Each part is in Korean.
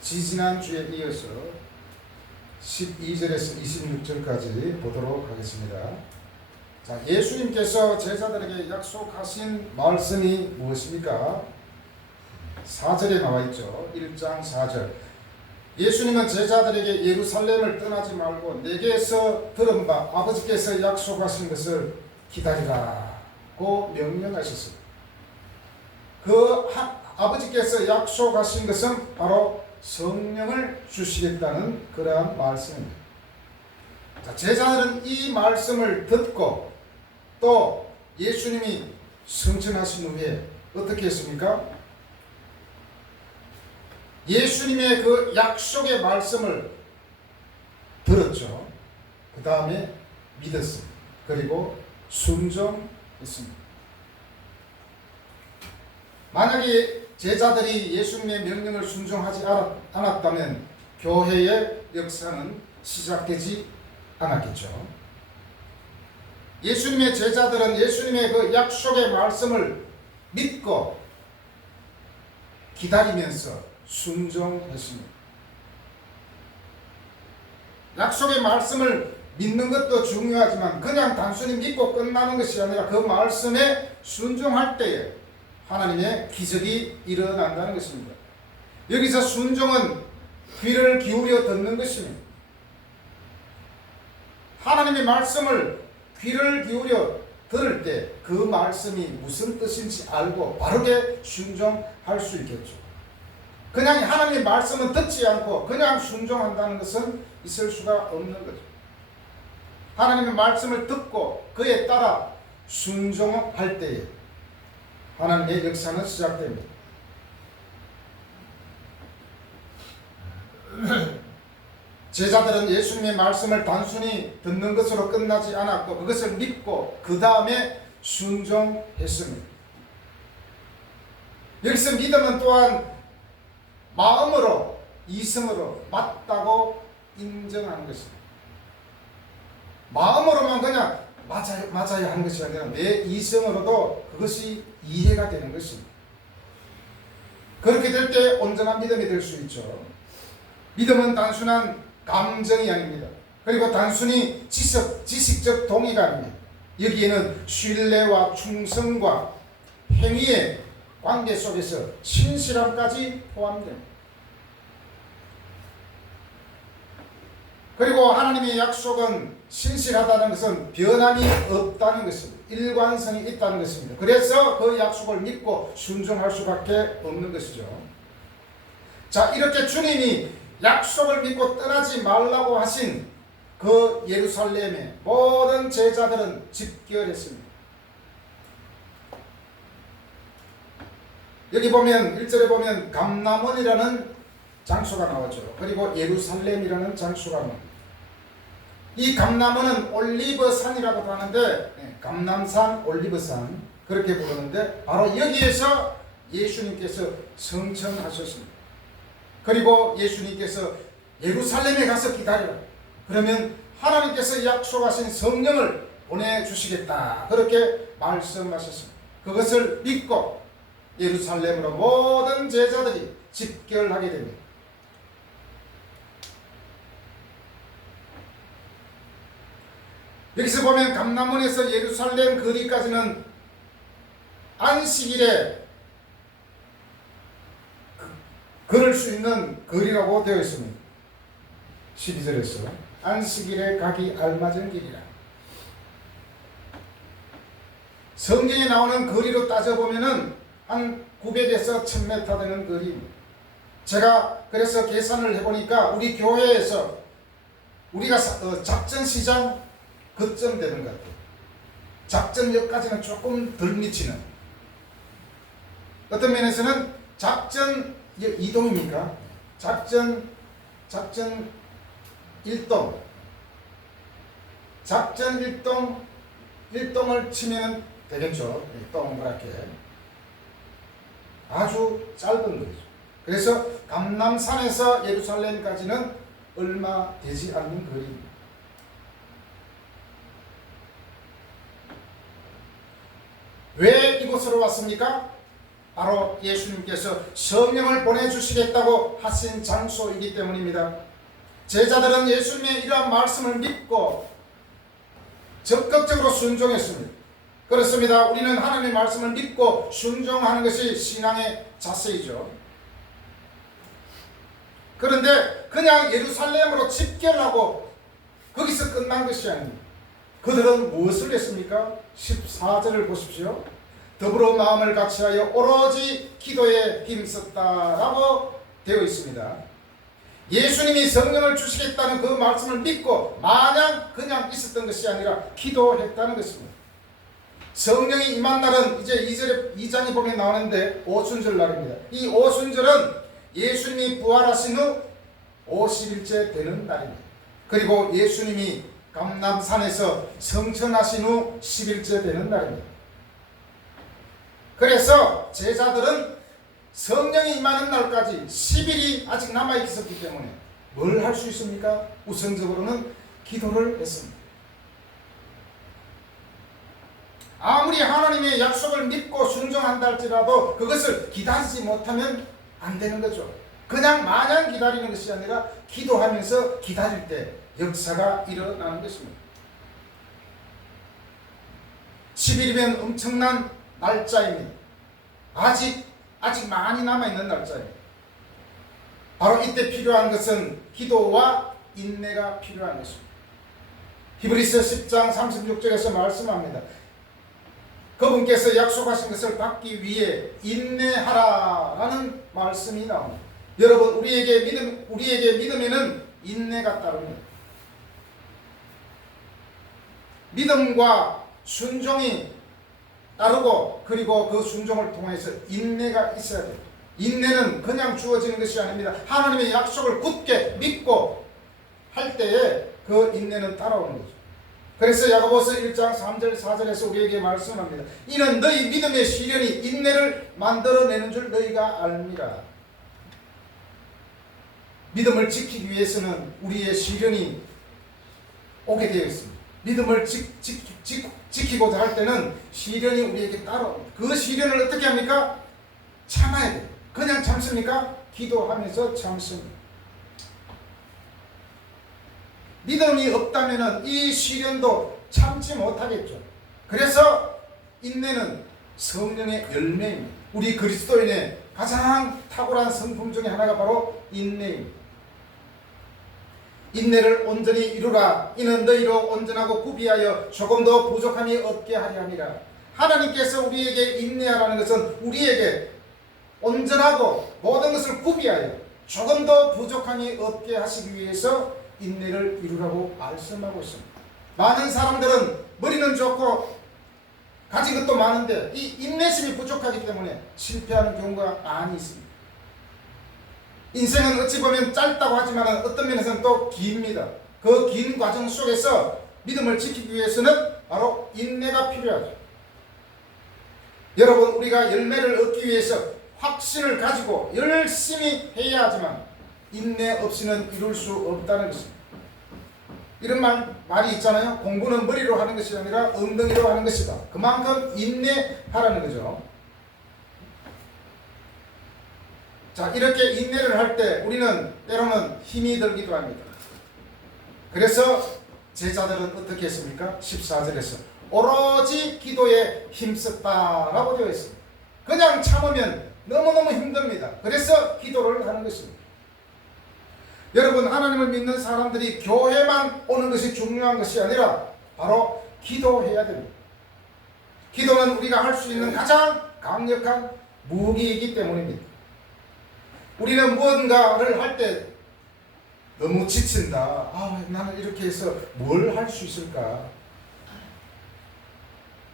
지지난주에 이어서 12절에서 26절까지 보도록 하겠습니다. 자, 예수님께서 제자들에게 약속하신 말씀이 무엇입니까? 4절에 나와 있죠. 1장 4절. 예수님은 제자들에게 예루살렘을 떠나지 말고 내게서 들은 바 아버지께서 약속하신 것을 기다리라고 명령하셨습니다. 아버지께서 약속하신 것은 바로 성령을 주시겠다는 그러한 말씀입니다. 자, 제자들은 이 말씀을 듣고 또 예수님이 승천하신 후에 어떻게 했습니까? 예수님의 그 약속의 말씀을 들었죠. 그 다음에 믿었습니다. 그리고 순종했습니다. 만약에 제자들이 예수님의 명령을 순종하지 않았다면 교회의 역사는 시작되지 않았겠죠. 예수님의 제자들은 예수님의 그 약속의 말씀을 믿고 기다리면서 순종했습니다. 약속의 말씀을 믿는 것도 중요하지만 그냥 단순히 믿고 끝나는 것이 아니라 그 말씀에 순종할 때에 하나님의 기적이 일어난다는 것입니다. 여기서 순종은 귀를 기울여 듣는 것입니다. 하나님의 말씀을 귀를 기울여 들을 때 그 말씀이 무슨 뜻인지 알고 바르게 순종할 수 있겠죠. 그냥 하나님의 말씀은 듣지 않고 그냥 순종한다는 것은 있을 수가 없는 거죠. 하나님의 말씀을 듣고 그에 따라 순종할 때에 하나님의 역사는 시작됩니다. 제자들은 예수님의 말씀을 단순히 듣는 것으로 끝나지 않았고 그것을 믿고 그 다음에 순종했습니다. 여기서 믿음은 또한 마음으로 이성으로 맞다고 인정하는 것입니다. 마음으로만 그냥 맞아요 하는 것이 아니라 내 이성으로도 그것이 이해가 되는 것입니다. 그렇게 될 때 온전한 믿음이 될 수 있죠. 믿음은 단순한 감정이 아닙니다. 그리고 단순히 지식적 동의가 아닙니다. 여기에는 신뢰와 충성과 행위의 관계 속에서 신실함까지 포함됩니다. 그리고 하나님의 약속은 신실하다는 것은 변함이 없다는 것입니다. 일관성이 있다는 것입니다. 그래서 그 약속을 믿고 순종할 수밖에 없는 것이죠. 자, 이렇게 주님이 약속을 믿고 떠나지 말라고 하신 그 예루살렘의 모든 제자들은 집결했습니다. 여기 보면 1절에 보면 감람원이라는 장소가 나왔죠. 그리고 예루살렘이라는 장소가 나옵니다. 이 감람원은 올리브산이라고도 하는데 감람산, 올리브산 그렇게 부르는데 바로 여기에서 예수님께서 성천하셨습니다. 그리고 예수님께서 예루살렘에 가서 기다려라. 그러면 하나님께서 약속하신 성령을 보내주시겠다. 그렇게 말씀하셨습니다. 그것을 믿고 예루살렘으로 모든 제자들이 집결하게 됩니다. 여기서 보면 감람원에서 예루살렘 거리까지는 안식일에 걸을 수 있는 거리라고 되어 있습니다. 12절에서 안식일에 가기 알맞은 길이라. 성경에 나오는 거리로 따져보면 한 900에서 1000m 되는 거리입니다. 제가 그래서 계산을 해보니까 우리 교회에서 우리가 작전시장 그쯤 되는 것 같아요. 작전역까지는 조금 덜 미치는. 어떤 면에서는 작전 이동입니까? 작전 1동. 작전 1동을 치면 되겠죠. 동그랗게. 아주 짧은 거죠. 그래서 감람산에서 예루살렘까지는 얼마 되지 않는 거리입니다. 왜 이곳으로 왔습니까? 바로 예수님께서 성령을 보내주시겠다고 하신 장소이기 때문입니다. 제자들은 예수님의 이러한 말씀을 믿고 적극적으로 순종했습니다. 그렇습니다. 우리는 하나님의 말씀을 믿고 순종하는 것이 신앙의 자세이죠. 그런데 그냥 예루살렘으로 집결하고 거기서 끝난 것이 아닙니다. 그들은 무엇을 했습니까? 14절을 보십시오. 더불어 마음을 같이하여 오로지 기도에 힘썼다라고 되어 있습니다. 예수님이 성령을 주시겠다는 그 말씀을 믿고 마냥 그냥 있었던 것이 아니라 기도했다는 것입니다. 성령이 임한 날은 이제 2장에 보면 나오는데 오순절 날입니다. 이 오순절은 예수님이 부활하신 후 50일째 되는 날입니다. 그리고 예수님이 감람산에서 성천하신 후 10일째 되는 날입니다. 그래서 제자들은 성령이 임하는 날까지 10일이 아직 남아있었기 때문에 뭘 할 수 있습니까? 우선적으로는 기도를 했습니다. 아무리 하나님의 약속을 믿고 순종한다 할지라도 그것을 기다리지 못하면 안 되는 거죠. 그냥 마냥 기다리는 것이 아니라 기도하면서 기다릴 때 역사가 일어나는 것입니다. 10일이면 엄청난 날짜입니다. 아직 많이 남아있는 날짜입니다. 바로 이때 필요한 것은 기도와 인내가 필요한 것입니다. 히브리서 10장 36절에서 말씀합니다. 그분께서 약속하신 것을 받기 위해 인내하라라는 말씀이 나옵니다. 여러분, 우리에게 믿음에는 인내가 따릅니다. 믿음과 순종이 따르고 그리고 그 순종을 통해서 인내가 있어야 돼요. 인내는 그냥 주어지는 것이 아닙니다. 하나님의 약속을 굳게 믿고 할 때에 그 인내는 따라오는 거죠. 그래서 야고보서 1장 3절 4절에서 우리에게 말씀합니다. 이는 너희 믿음의 시련이 인내를 만들어내는 줄 너희가 알미라. 믿음을 지키기 위해서는 우리의 시련이 오게 되어 있습니다. 믿음을 지키고자 할 때는 시련이 우리에게 따라옵니다. 그 시련을 어떻게 합니까? 참아야 돼요. 그냥 참습니까? 기도하면서 참습니다. 믿음이 없다면 이 시련도 참지 못하겠죠. 그래서 인내는 성령의 열매입니다. 우리 그리스도인의 가장 탁월한 성품 중에 하나가 바로 인내입니다. 인내를 온전히 이루라. 이는 너희로 온전하고 구비하여 조금 더 부족함이 없게 하려 함이라. 하나님께서 우리에게 인내하라는 것은 우리에게 온전하고 모든 것을 구비하여 조금 더 부족함이 없게 하시기 위해서 인내를 이루라고 말씀하고 있습니다. 많은 사람들은 머리는 좋고 가진 것도 많은데 이 인내심이 부족하기 때문에 실패하는 경우가 많이 있습니다. 인생은 어찌 보면 짧다고 하지만 어떤 면에서는 또 깁니다. 그 긴 과정 속에서 믿음을 지키기 위해서는 바로 인내가 필요하죠. 여러분, 우리가 열매를 얻기 위해서 확신을 가지고 열심히 해야 하지만 인내 없이는 이룰 수 없다는 것입니다. 이런 말이 있잖아요. 공부는 머리로 하는 것이 아니라 엉덩이로 하는 것이다. 그만큼 인내하라는 거죠. 자, 이렇게 인내를 할 때 우리는 때로는 힘이 들기도 합니다. 그래서 제자들은 어떻게 했습니까? 14절에서 오로지 기도에 힘썼다라고 되어 있습니다. 그냥 참으면 너무너무 힘듭니다. 그래서 기도를 하는 것입니다. 여러분, 하나님을 믿는 사람들이 교회만 오는 것이 중요한 것이 아니라 바로 기도해야 됩니다. 기도는 우리가 할 수 있는 가장 강력한 무기이기 때문입니다. 우리는 무언가를 할 때 너무 지친다. 나는 이렇게 해서 뭘 할 수 있을까?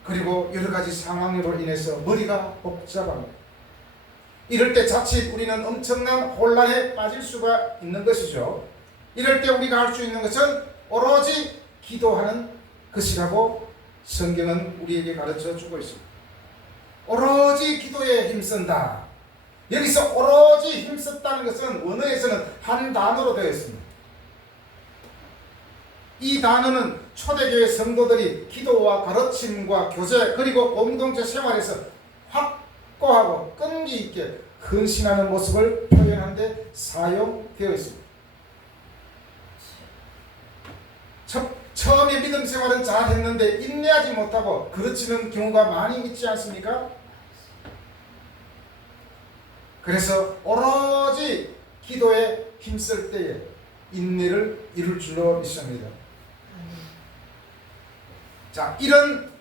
그리고 여러 가지 상황으로 인해서 머리가 복잡합니다. 이럴 때 자칫 우리는 엄청난 혼란에 빠질 수가 있는 것이죠. 이럴 때 우리가 할 수 있는 것은 오로지 기도하는 것이라고 성경은 우리에게 가르쳐 주고 있습니다. 오로지 기도에 힘쓴다. 여기서 오로지 힘썼다는 것은 원어에서는 한 단어로 되어 있습니다. 이 단어는 초대교회 성도들이 기도와 가르침과 교제 그리고 공동체 생활에서 확고하고 끈기 있게 헌신하는 모습을 표현하는 데 사용되어 있습니다. 처음에 믿음 생활은 잘 했는데 인내하지 못하고 그르치는 경우가 많이 있지 않습니까? 그래서 오로지 기도에 힘쓸 때에 인내를 이룰 줄로 믿습니다. 자, 이런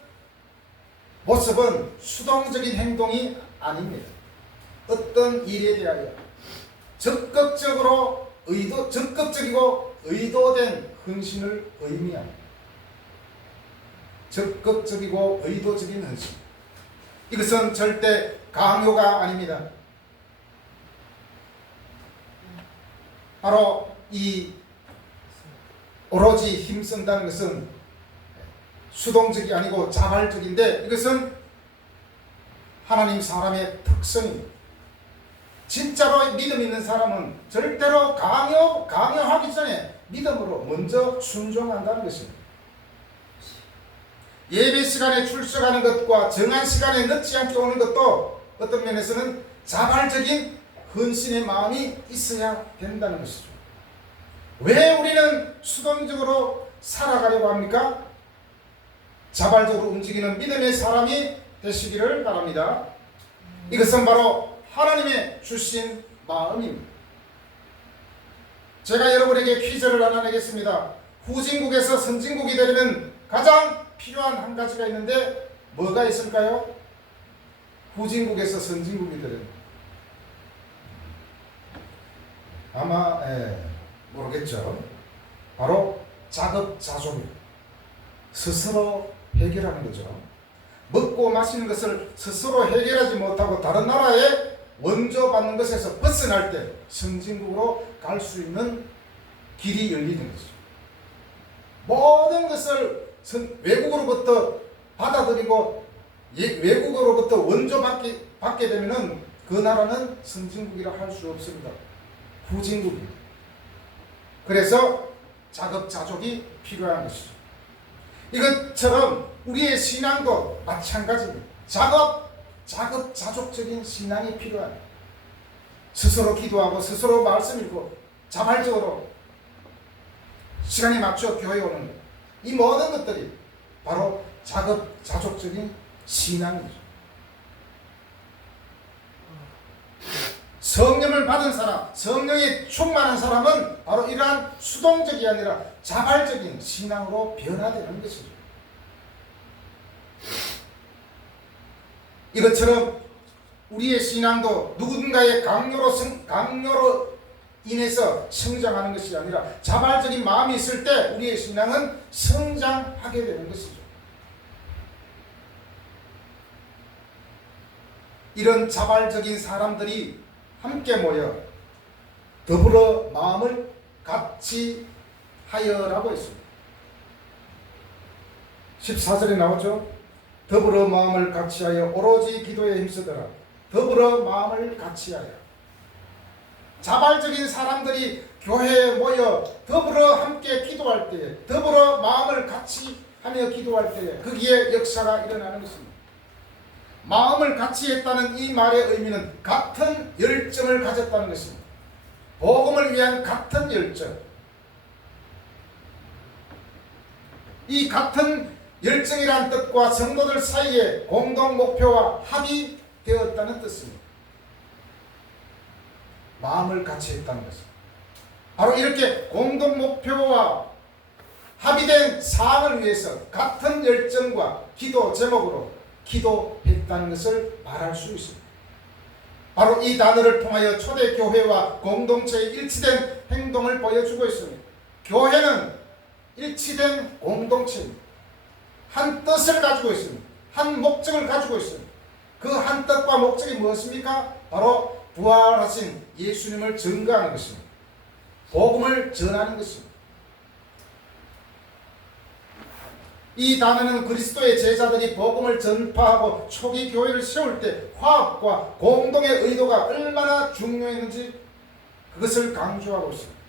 모습은 수동적인 행동이 아닙니다. 어떤 일에 대하여 적극적이고 의도된 헌신을 의미합니다. 적극적이고 의도적인 헌신. 이것은 절대 강요가 아닙니다. 바로 이 오로지 힘쓴다는 것은 수동적이 아니고 자발적인데 이것은 하나님 사람의 특성입니다. 진짜로 믿음 있는 사람은 절대로 강요하기 전에 믿음으로 먼저 순종한다는 것입니다. 예배 시간에 출석하는 것과 정한 시간에 늦지 않게 오는 것도 어떤 면에서는 자발적인 헌신의 마음이 있어야 된다는 것이죠. 왜 우리는 수동적으로 살아가려고 합니까? 자발적으로 움직이는 믿음의 사람이 되시기를 바랍니다. 이것은 바로 하나님의 주신 마음입니다. 제가 여러분에게 퀴즈를 하나 내겠습니다. 후진국에서 선진국이 되려면 가장 필요한 한 가지가 있는데 뭐가 있을까요? 후진국에서 선진국이 되려면 아마 모르겠죠. 바로 자급자족입니다. 스스로 해결하는 거죠. 먹고 마시는 것을 스스로 해결하지 못하고 다른 나라에 원조받는 것에서 벗어날 때 선진국으로 갈 수 있는 길이 열리는 거죠. 모든 것을 외국으로부터 받아들이고 외국으로부터 원조받게 되면은 그 나라는 선진국이라 할 수 없습니다. 후진국입니다. 그래서 자급자족이 필요한 것이죠. 이것처럼 우리의 신앙도 마찬가지입니다. 자급자족적인 신앙이 필요합니다. 스스로 기도하고 스스로 말씀 읽고 자발적으로 시간에 맞춰 교회에 오는 것. 이 모든 것들이 바로 자급자족적인 신앙이죠. 성령을 받은 사람, 성령에 충만한 사람은 바로 이러한 수동적이 아니라 자발적인 신앙으로 변화되는 것이죠. 이것처럼 우리의 신앙도 누군가의 강요로 인해서 성장하는 것이 아니라 자발적인 마음이 있을 때 우리의 신앙은 성장하게 되는 것이죠. 이런 자발적인 사람들이 함께 모여 더불어 마음을 같이 하여라고 했습니다. 14절에 나오죠. 더불어 마음을 같이 하여 오로지 기도에 힘쓰더라. 더불어 마음을 같이 하여. 자발적인 사람들이 교회에 모여 더불어 함께 기도할 때에, 더불어 마음을 같이 하며 기도할 때에 거기에 역사가 일어나는 것입니다. 마음을 같이 했다는 이 말의 의미는 같은 열정을 가졌다는 것입니다. 복음을 위한 같은 열정. 이 같은 열정이란 뜻과 성도들 사이에 공동 목표와 합의되었다는 뜻입니다. 마음을 같이 했다는 것입니다. 바로 이렇게 공동 목표와 합의된 사항을 위해서 같은 열정과 기도 제목으로 기도했다는 것을 말할 수 있습니다. 바로 이 단어를 통하여 초대교회와 공동체의 일치된 행동을 보여주고 있습니다. 교회는 일치된 공동체입니다. 한 뜻을 가지고 있습니다. 한 목적을 가지고 있습니다. 그 한 뜻과 목적이 무엇입니까? 바로 부활하신 예수님을 증거하는 것입니다. 복음을 전하는 것입니다. 이 단어는 그리스도의 제자들이 복음을 전파하고 초기 교회를 세울 때 화합과 공동의 의도가 얼마나 중요했는지 그것을 강조하고 있습니다.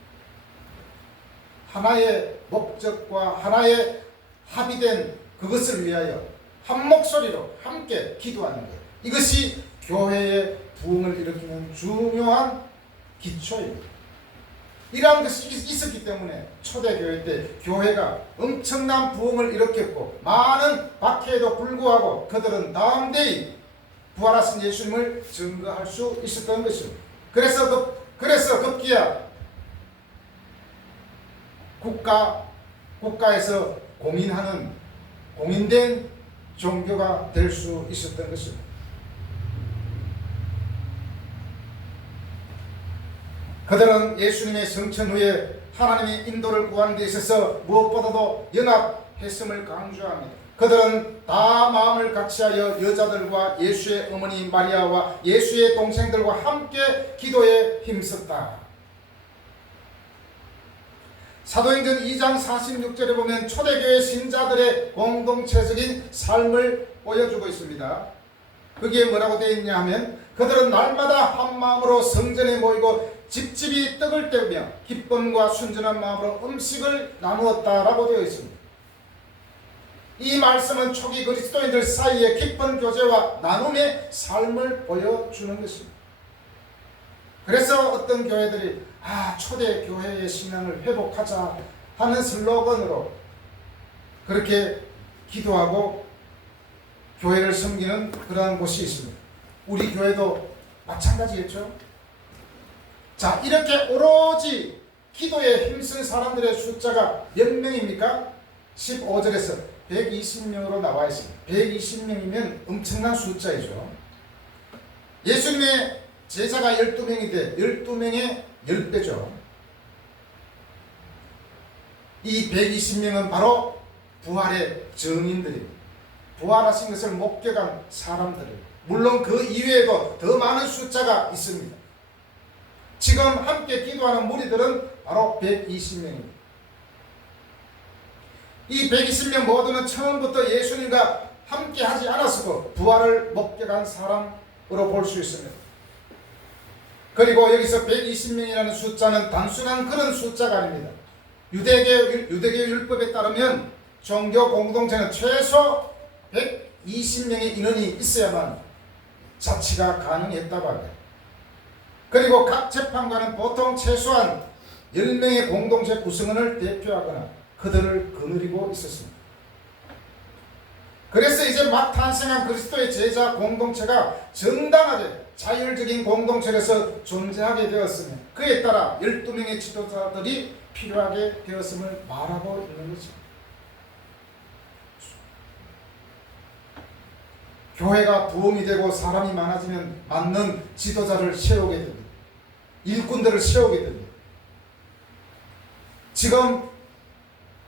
하나의 목적과 하나의 합의된 그것을 위하여 한 목소리로 함께 기도하는 것. 이것이 교회의 부흥을 일으키는 중요한 기초입니다. 이러한 것이 있었기 때문에 초대교회 때 교회가 엄청난 부흥을 일으켰고 많은 박해에도 불구하고 그들은 다음대이 부활하신 예수님을 증거할 수 있었던 것입니다. 그래서 급기야 국가에서 공인된 종교가 될 수 있었던 것입니다. 그들은 예수님의 성천 후에 하나님의 인도를 구하는 데 있어서 무엇보다도 연합했음을 강조합니다. 그들은 다 마음을 같이하여 여자들과 예수의 어머니 마리아와 예수의 동생들과 함께 기도에 힘썼다. 사도행전 2장 46절에 보면 초대교회 신자들의 공동체적인 삶을 보여주고 있습니다. 그게 뭐라고 되어 있냐 하면 그들은 날마다 한 마음으로 성전에 모이고 집집이 떡을 떼우며 기쁨과 순전한 마음으로 음식을 나누었다라고 되어 있습니다. 이 말씀은 초기 그리스도인들 사이에 깊은 교제와 나눔의 삶을 보여주는 것입니다. 그래서 어떤 교회들이 초대 교회의 신앙을 회복하자 하는 슬로건으로 그렇게 기도하고 교회를 섬기는 그러한 곳이 있습니다. 우리 교회도 마찬가지겠죠. 자, 이렇게 오로지 기도에 힘쓴 사람들의 숫자가 몇 명입니까? 15절에서 120명으로 나와 있습니다. 120명이면 엄청난 숫자이죠. 예수님의 제자가 12명인데 12명의 10배죠. 이 120명은 바로 부활의 증인들입니다. 부활하신 것을 목격한 사람들입니다. 물론 그 이외에도 더 많은 숫자가 있습니다. 지금 함께 기도하는 무리들은 바로 120명입니다. 이 120명 모두는 처음부터 예수님과 함께 하지 않았고 부활을 목격한 사람으로 볼 수 있습니다. 그리고 여기서 120명이라는 숫자는 단순한 그런 숫자가 아닙니다. 유대교 율법에 따르면 종교 공동체는 최소 120명의 인원이 있어야만 자치가 가능했다고 합니다. 그리고 각 재판관은 보통 최소한 10명의 공동체 구성원을 대표하거나 그들을 거느리고 있었습니다. 그래서 이제 막 탄생한 그리스도의 제자 공동체가 정당하게 자율적인 공동체에서 존재하게 되었으며 그에 따라 12명의 지도자들이 필요하게 되었음을 말하고 있는 것입니다. 교회가 부흥이 되고 사람이 많아지면 맞는 지도자를 세우게 됩니다. 일꾼들을 세우게 됩니다. 지금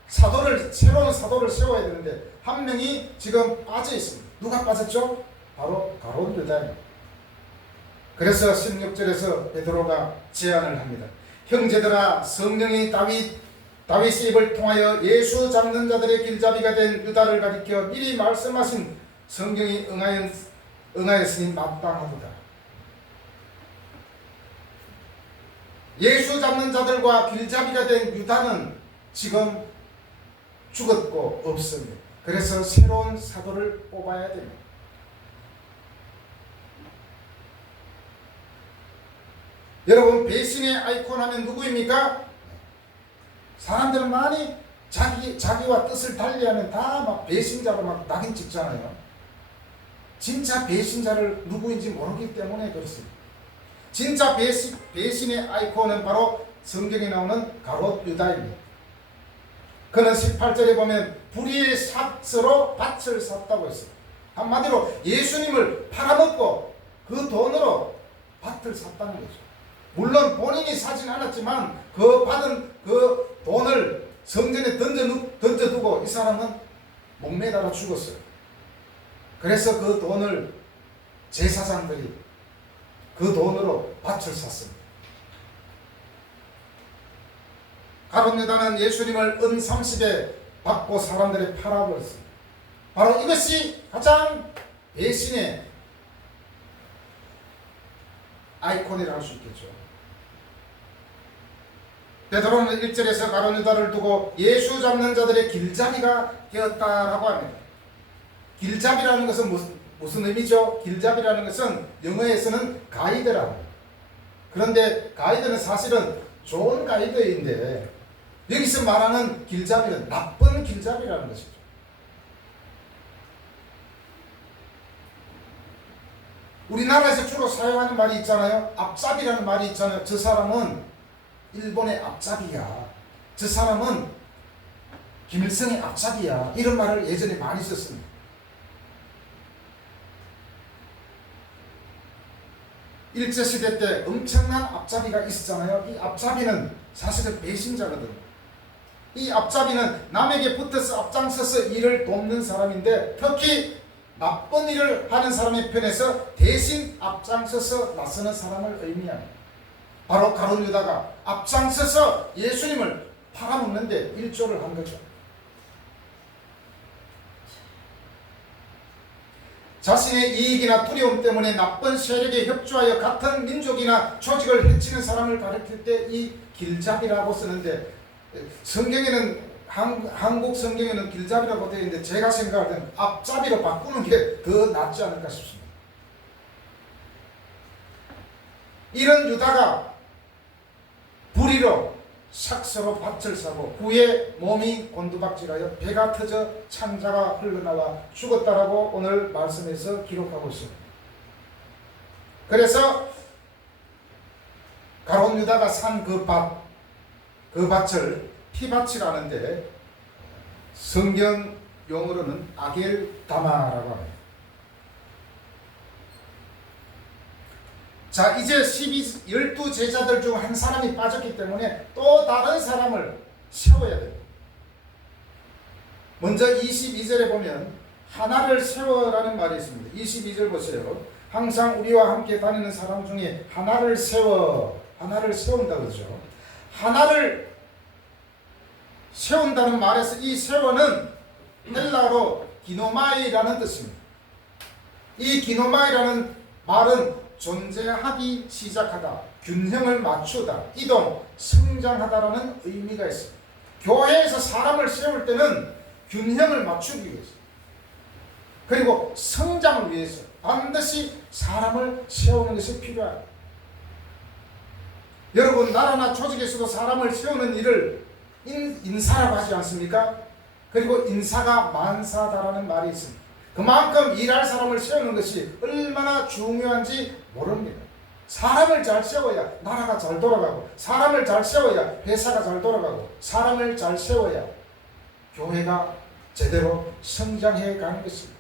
새로운 사도를 세워야 되는데 한 명이 지금 빠져 있습니다. 누가 빠졌죠? 바로 가룟 유다입니다. 그래서 16절에서 베드로가 제안을 합니다. 형제들아, 성령이 다윗의 입을 통하여 예수 잡는 자들의 길잡이가 된 유다를 가리켜 미리 말씀하신 성경이 응하였으니 마땅하도다. 예수 잡는 자들과 길잡이가 된 유다는 지금 죽었고 없습니다. 그래서 새로운 사도를 뽑아야 됩니다. 여러분, 배신의 아이콘 하면 누구입니까? 사람들은 많이 자기와 뜻을 달리하면 다 막 배신자로 막 낙인 찍잖아요. 진짜 배신자를 누구인지 모르기 때문에 그렇습니다. 진짜 배신의 아이콘은 바로 성경에 나오는 가롯 유다입니다. 그는 18절에 보면 불의의 삭스로 밭을 샀다고 했어요. 한마디로 예수님을 팔아먹고 그 돈으로 밭을 샀다는 거죠. 물론 본인이 사진 않았지만 그 받은 그 돈을 성전에 던져두고 이 사람은 목매달아 죽었어요. 그래서 그 돈을 제사장들이 그 돈으로 밭을 샀습니다. 가룟 유다는 예수님을 은 30에 받고 사람들이 팔아버렸습니다. 바로 이것이 가장 배신의 아이콘이라고 할 수 있겠죠. 베드로는 1절에서 가룟 유다를 두고 예수 잡는 자들의 길잡이가 되었다라고 합니다. 길잡이라는 것은 무슨 의미죠? 길잡이라는 것은 영어에서는 가이드라. 그런데 가이드는 사실은 좋은 가이드인데 여기서 말하는 길잡이는 나쁜 길잡이라는 것이죠. 우리나라에서 주로 사용하는 말이 있잖아요. 앞잡이라는 말이 있잖아요. 저 사람은 일본의 앞잡이야. 저 사람은 김일성의 앞잡이야. 이런 말을 예전에 많이 썼습니다. 일제시대 때 엄청난 앞잡이가 있었잖아요. 이 앞잡이는 사실은 배신자거든요. 이 앞잡이는 남에게 붙어서 앞장서서 일을 돕는 사람인데 특히 나쁜 일을 하는 사람의 편에서 대신 앞장서서 나서는 사람을 의미합니다. 바로 가룟 유다가 앞장서서 예수님을 팔아먹는데 일조를 한 거죠. 자신의 이익이나 두려움 때문에 나쁜 세력에 협조하여 같은 민족이나 조직을 해치는 사람을 가리킬 때 이 길잡이라고 쓰는데 성경에는 한국 성경에는 길잡이라고 되어 있는데 제가 생각할 때는 앞잡이로 바꾸는 게 더 낫지 않을까 싶습니다. 이런 유다가 불의로 삭서로 밭을 사고 후에 몸이 곤두박질하여 배가 터져 창자가 흘러나와 죽었다라고 오늘 말씀에서 기록하고 있습니다. 그래서 가룟 유다가 산 그 밭을 피밭이라는데 성경 용어로는 아겔다마라고 합니다. 자, 이제 12제자들 중 한 사람이 빠졌기 때문에 또 다른 사람을 세워야 됩니다. 먼저 22절에 보면 하나를 세워라는 말이 있습니다. 22절 보세요. 항상 우리와 함께 다니는 사람 중에 하나를 세운다 그러죠. 하나를 세운다는 말에서 이 세워는 헬라어로 기노마이라는 뜻입니다. 이 기노마이라는 말은 존재하기 시작하다, 균형을 맞추다, 이동, 성장하다라는 의미가 있습니다. 교회에서 사람을 세울 때는 균형을 맞추기 위해서 그리고 성장을 위해서 반드시 사람을 세우는 것이 필요합니다. 여러분, 나라나 조직에서도 사람을 세우는 일을 인사라고 하지 않습니까? 그리고 인사가 만사다라는 말이 있습니다. 그만큼 일할 사람을 세우는 것이 얼마나 중요한지 모릅니다. 사람을 잘 세워야 나라가 잘 돌아가고, 사람을 잘 세워야 회사가 잘 돌아가고, 사람을 잘 세워야 교회가 제대로 성장해 가는 것입니다.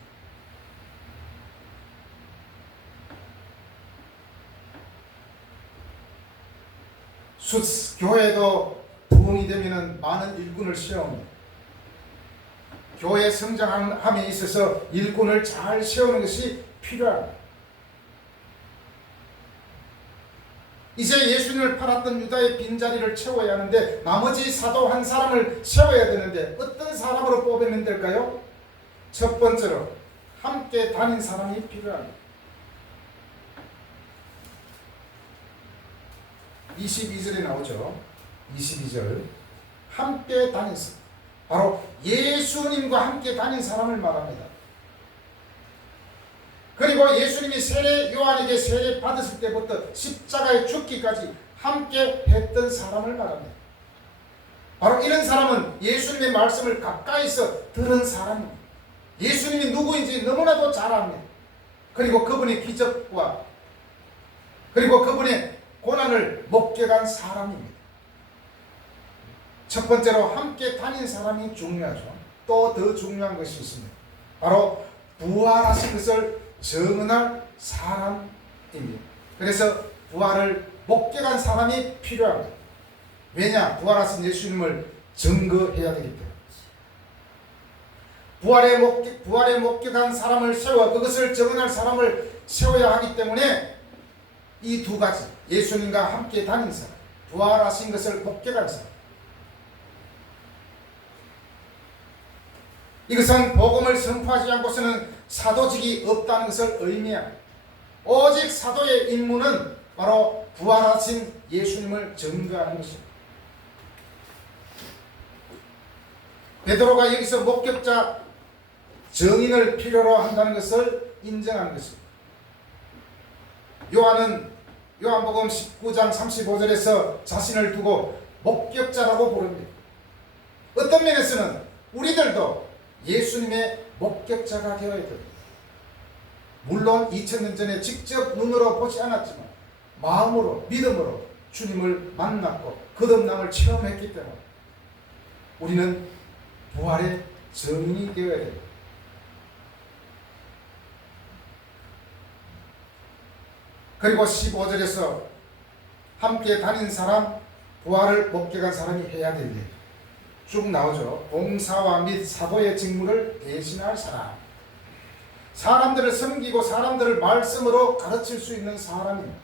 교회도 부흥이 되면 많은 일꾼을 세웁니다. 교회 성장함에 있어서 일꾼을 잘 세우는 것이 필요합니다. 이제 예수님을 팔았던 유다의 빈자리를 채워야 하는데 나머지 사도 한 사람을 세워야 되는데 어떤 사람으로 뽑으면 될까요? 첫 번째로 함께 다닌 사람이 필요합니다. 22절에 나오죠. 22절 함께 다닌 사람, 바로 예수님과 함께 다닌 사람을 말합니다. 그리고 예수님이 요한에게 세례 받았을 때부터 십자가에 죽기까지 함께 했던 사람을 말합니다. 바로 이런 사람은 예수님의 말씀을 가까이서 들은 사람입니다. 예수님이 누구인지 너무나도 잘 압니다. 그리고 그분의 기적과 그리고 그분의 고난을 목격한 사람입니다. 첫 번째로 함께 다닌 사람이 중요하죠. 또 더 중요한 것이 있습니다. 바로 부활하신 것을 증언할 사람입니다. 그래서 부활을 목격한 사람이 필요합니다. 왜냐? 부활하신 예수님을 증거해야 되기 때문에. 부활에 목격한 사람을 세워 그것을 증언할 사람을 세워야 하기 때문에 이 두 가지, 예수님과 함께 다닌 사람, 부활하신 것을 목격한 사람, 이것은 복음을 선포하지 않고서는 사도직이 없다는 것을 의미합니다. 오직 사도의 임무는 바로 부활하신 예수님을 증거하는 것입니다. 베드로가 여기서 목격자 증인을 필요로 한다는 것을 인정하는 것입니다. 요한복음 19장 35절에서 자신을 두고 목격자라고 부릅니다. 어떤 면에서는 우리들도 예수님의 목격자가 되어야 됩니다. 물론 2000년 전에 직접 눈으로 보지 않았지만 마음으로 믿음으로 주님을 만났고 거듭남을 체험했기 때문에 우리는 부활의 증인이 되어야 됩니다. 그리고 15절에서 함께 다닌 사람, 부활을 목격한 사람이 해야 될 일 쭉 나오죠. 봉사와 및 사도의 직무를 대신할 사람, 사람들을 섬기고 사람들을 말씀으로 가르칠 수 있는 사람입니다.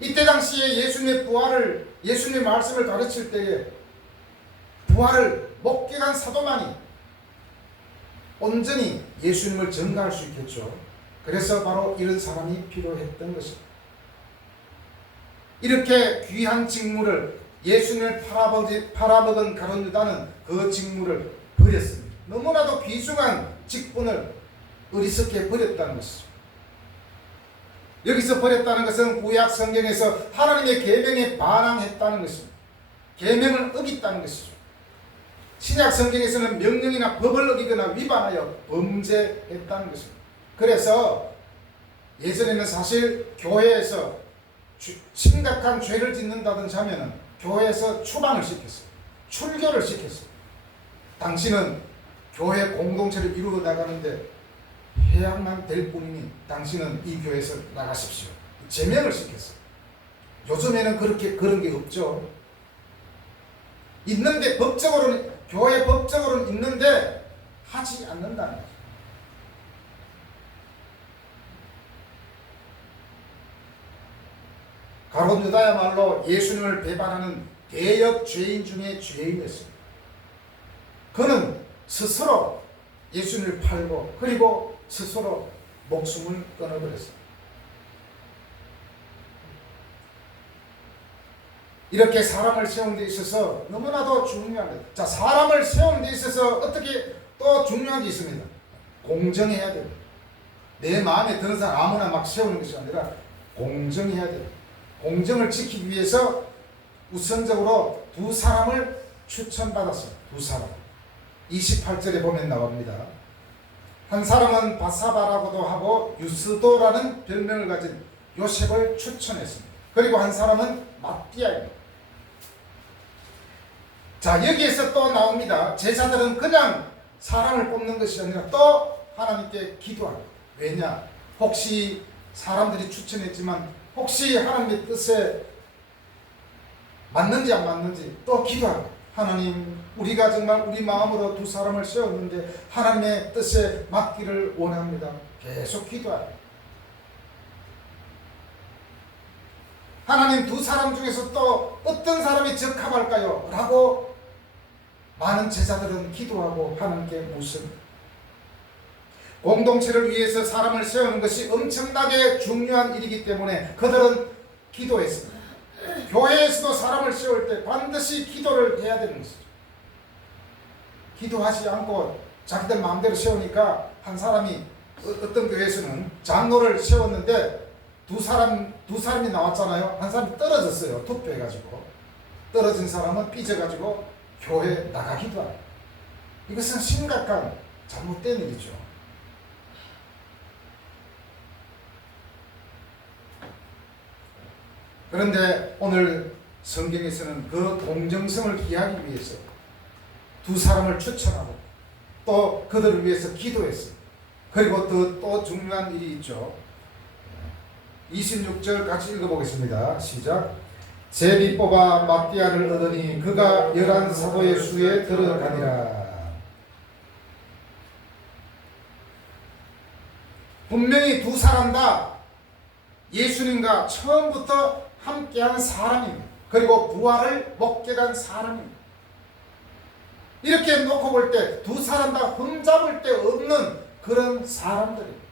이때 당시에 예수님의 말씀을 가르칠 때에 부활을 목격한 사도만이 온전히 예수님을 전가할 수 있겠죠. 그래서 바로 이런 사람이 필요했던 것입니다. 이렇게 귀한 직무를 예수님을 팔아먹은 가룟 유다는 그 직무를 버렸습니다. 너무나도 귀중한 직분을 어리석게 버렸다는 것이죠. 여기서 버렸다는 것은 구약 성경에서 하나님의 계명에 반항했다는 것입니다. 계명을 어겼다는 것이죠. 신약 성경에서는 명령이나 법을 어기거나 위반하여 범죄했다는 것입니다. 그래서 예전에는 사실 교회에서 심각한 죄를 짓는다든지 하면은 교회에서 추방을 시켰어요. 출교를 시켰어요. 당신은 교회 공동체를 이루어 나가는데 해야만 될 뿐이니 당신은 이 교회에서 나가십시오. 제명을 시켰어요. 요즘에는 그런 게 없죠. 있는데 교회 법적으로는 있는데 하지 않는다는 거죠. 가룟 유다야말로 예수님을 배반하는 대역 죄인 중에 죄인이었습니다. 그는 스스로 예수님을 팔고 그리고 스스로 목숨을 끊어버렸습니다. 이렇게 사람을 세우는 데 있어서 너무나도 중요한 것. 자, 사람을 세우는 데 있어서 어떻게 또 중요한 게 있습니다. 공정해야 됩니다. 내 마음에 드는 사람 아무나 막 세우는 것이 아니라 공정해야 됩니다. 공정을 지키기 위해서 우선적으로 두 사람을 추천받았어요. 두 사람. 28절에 보면 나옵니다. 한 사람은 바사바라고도 하고 유스도라는 별명을 가진 요셉을 추천했습니다. 그리고 한 사람은 마띠아입니다. 자, 여기에서 또 나옵니다. 제자들은 그냥 사람을 뽑는 것이 아니라 또 하나님께 기도합니다. 왜냐? 혹시 사람들이 추천했지만 혹시 하나님의 뜻에 맞는지 안 맞는지 또 기도하고, 하나님, 우리가 정말 우리 마음으로 두 사람을 세웠는데 하나님의 뜻에 맞기를 원합니다. 계속 기도하고, 하나님, 두 사람 중에서 또 어떤 사람이 적합할까요? 라고 많은 제자들은 기도하고 하나님께 묻습니다. 공동체를 위해서 사람을 세우는 것이 엄청나게 중요한 일이기 때문에 그들은 기도했습니다. 교회에서도 사람을 세울 때 반드시 기도를 해야 되는 것이죠. 기도하지 않고 자기들 마음대로 세우니까 한 사람이, 어떤 교회에서는 장로를 세웠는데 두 사람이 나왔잖아요. 한 사람이 떨어졌어요. 투표해가지고. 떨어진 사람은 삐져가지고 교회 나가기도 하고. 이것은 심각한 잘못된 일이죠. 그런데 오늘 성경에서는 그 공정성을 기하기 위해서 두 사람을 추천하고 또 그들을 위해서 기도했어요. 그리고 또 중요한 일이 있죠. 26절 같이 읽어보겠습니다. 시작. 제비 뽑아 마띠아를 얻으니 그가 11사도의 수에 들어가니라. 분명히 두 사람 다 예수님과 처음부터 함께한 사람입니다. 그리고 부활을 목격한 사람입니다. 이렇게 놓고 볼 때 두 사람 다 흠잡을 데 없는 그런 사람들입니다.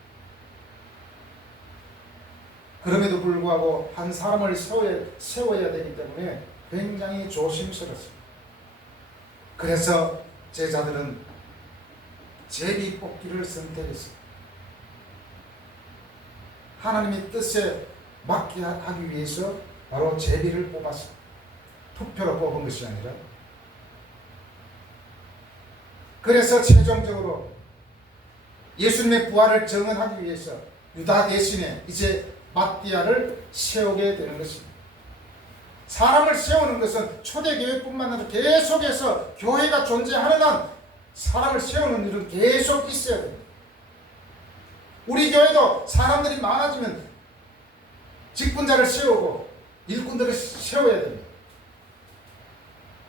그럼에도 불구하고 한 사람을 세워야 되기 때문에 굉장히 조심스럽습니다. 그래서 제자들은 제비 뽑기를 선택했습니다. 하나님의 뜻에 맞게 하기 위해서 바로 제비를 뽑았습니다. 투표로 뽑은 것이 아니라. 그래서 최종적으로 예수님의 부활을 증언하기 위해서 유다 대신에 이제 마띠아를 세우게 되는 것입니다. 사람을 세우는 것은 초대교회뿐만 아니라 계속해서 교회가 존재하는 한 사람을 세우는 일은 계속 있어야 됩니다. 우리 교회도 사람들이 많아지면 직분자를 세우고 일꾼들을 세워야 됩니다.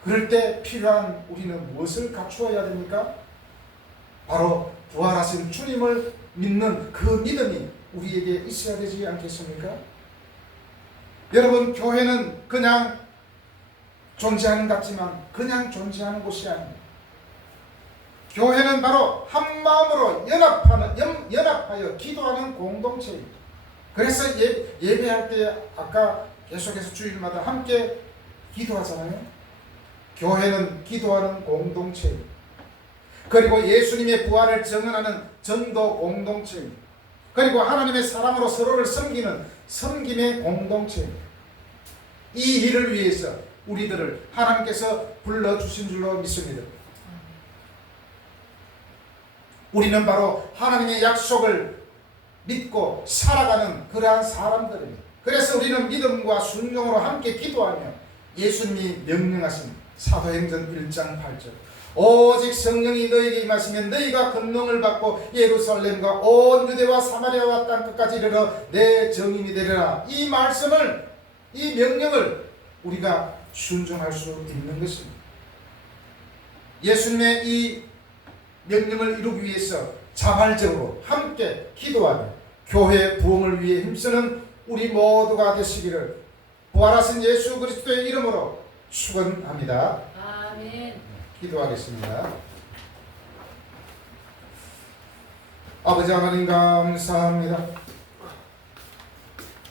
그럴 때 필요한 우리는 무엇을 갖추어야 됩니까? 바로 부활하신 주님을 믿는 그 믿음이 우리에게 있어야 되지 않겠습니까? 여러분, 교회는 그냥 존재하는 것 같지만 그냥 존재하는 곳이 아닙니다. 교회는 바로 한 마음으로 연합하여 기도하는 공동체입니다. 그래서 예배할 때 아까 계속해서 주일마다 함께 기도하잖아요. 교회는 기도하는 공동체입니다. 그리고 예수님의 부활을 증언하는 전도 공동체입니다. 그리고 하나님의 사랑으로 서로를 섬기는 섬김의 공동체입니다. 이 일을 위해서 우리들을 하나님께서 불러주신 줄로 믿습니다. 우리는 바로 하나님의 약속을 믿고 살아가는 그러한 사람들입니다. 그래서 우리는 믿음과 순종으로 함께 기도하며 예수님이 명령하신 사도행전 1장 8절 오직 성령이 너에게 임하시면 너희가 권능을 받고 예루살렘과 온 유대와 사마리아와 땅끝까지 이르러 내 증인이 되리라. 이 말씀을, 이 명령을 우리가 순종할 수 있는 것입니다. 예수님의 이 명령을 이루기 위해서 자발적으로 함께 기도하며 교회의 부흥을 위해 힘쓰는 우리 모두가 되시기를 부활하신 예수 그리스도의 이름으로 축원합니다. 아멘. 기도하겠습니다. 아버지 하나님 감사합니다.